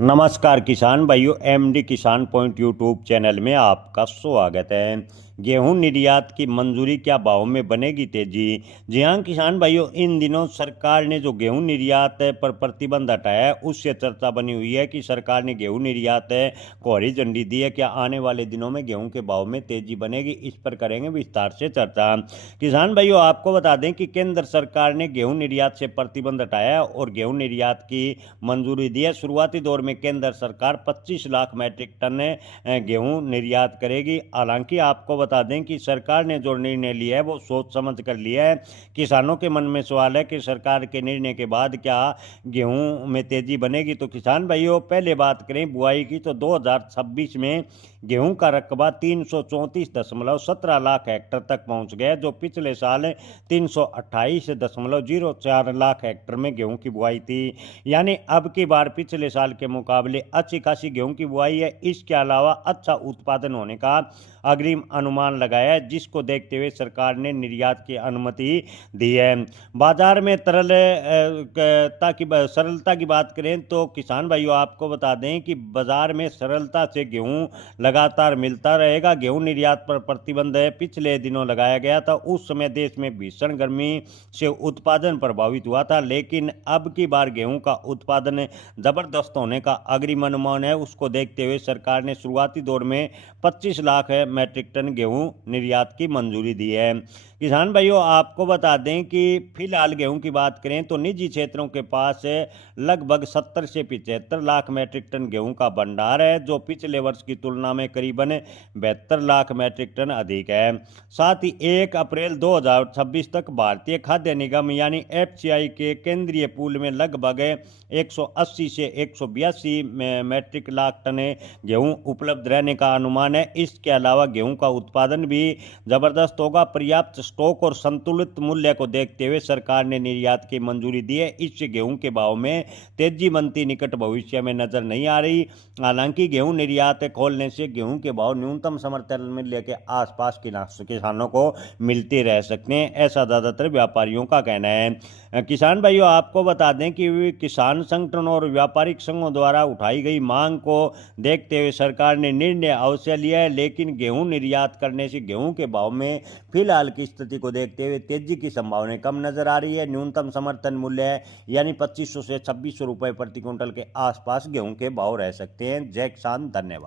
नमस्कार किसान भाइयों, एमडी किसान पॉइंट यूट्यूब चैनल में आपका स्वागत है। गेहूं निर्यात की मंजूरी क्या भाव में बनेगी तेजी? जी हां किसान भाइयों, इन दिनों सरकार ने जो गेहूं निर्यात पर प्रतिबंध हटाया है उससे चर्चा बनी हुई है कि सरकार ने गेहूं निर्यात को हरी झंडी दी है। क्या आने वाले दिनों में गेहूं के भाव में तेजी बनेगी? इस पर करेंगे विस्तार से चर्चा। किसान भाइयों, आपको बता दें कि केंद्र सरकार ने गेहूं निर्यात से प्रतिबंध हटाया है और गेहूं निर्यात की मंजूरी दी है। शुरुआती दौर में केंद्र सरकार 25 लाख मैट्रिक टन गेहूं निर्यात करेगी। हालांकि आपको बता दें कि सरकार ने जो निर्णय लिया है वो सोच समझ कर लिया है। किसानों के मन में सवाल है कि सरकार के निर्णय के बाद क्या गेहूं में तेजी बनेगी? तो किसान भाइयों, पहले बात करें बुआई की, तो 2026 में गेहूं का रकबा 334.17 लाख हेक्टर तक पहुंच गया, जो पिछले साल 328.04 लाख हेक्टर में गेहूं की बुआई थी। यानी अब की बार पिछले साल के मुकाबले अच्छी खासी गेहूं की बुआई है। इसके अलावा अच्छा उत्पादन होने का अग्रिम अनुमान लगाया है, जिसको देखते हुए सरकार ने निर्यात की अनुमति दी है। बाजार में सरलता की बात करें तो किसान भाइयों, आपको बता दें कि बाजार में सरलता से गेहूं लगातार मिलता रहेगा। गेहूं निर्यात पर प्रतिबंध पिछले दिनों लगाया गया था। उस समय देश में भीषण गर्मी से उत्पादन प्रभावित हुआ था, लेकिन अब की बार गेहूं का उत्पादन जबरदस्त होने का अग्रिम अनुमान है। उसको देखते हुए सरकार ने शुरुआती दौर में 25 लाख मैट्रिक टन गेहूं निर्यात की मंजूरी दी है। किसान भाइयों, आपको बता दें कि फिलहाल गेहूं की बात करें तो निजी क्षेत्रों के पास लगभग 70 से 75 लाख मैट्रिक टन गेहूं का भंडार है, जो पिछले वर्ष की तुलना में करीबन 72 लाख मैट्रिक टन अधिक है। साथ ही 1 अप्रैल 2026 तक भारतीय खाद्य निगम यानी एफसीआई के केंद्रीय पूल में लगभग 180 से 182 मैट्रिक लाख टन गेहूं उपलब्ध रहने का अनुमान है। इसके अलावा गेहूं का उत्पादन भी जबरदस्त होगा। पर्याप्त स्टॉक और संतुलित मूल्य को देखते हुए सरकार ने निर्यात की मंजूरी दी है। इससे गेहूं के भाव में तेजी बनती निकट भविष्य में नजर नहीं आ रही। हालांकि गेहूं निर्यात खोलने से गेहूं के भाव न्यूनतम समर्थन मूल्य के आसपास किसानों को मिलते रह सकते हैं, ऐसा ज्यादातर व्यापारियों का कहना है। किसान भाइयों, आपको बता दें कि किसान संगठनों और व्यापारिक संघों द्वारा उठाई गई मांग को देखते हुए सरकार ने निर्णय अवश्य लिया है, लेकिन गेहूं निर्यात करने से गेहूं के भाव में फिलहाल की स्थिति को देखते हुए तेजी की संभावना कम नजर आ रही है। न्यूनतम समर्थन मूल्य यानी 2500 से 2600 रुपए प्रति क्विंटल के आसपास गेहूं के भाव रह सकते हैं। जय किसान, धन्यवाद।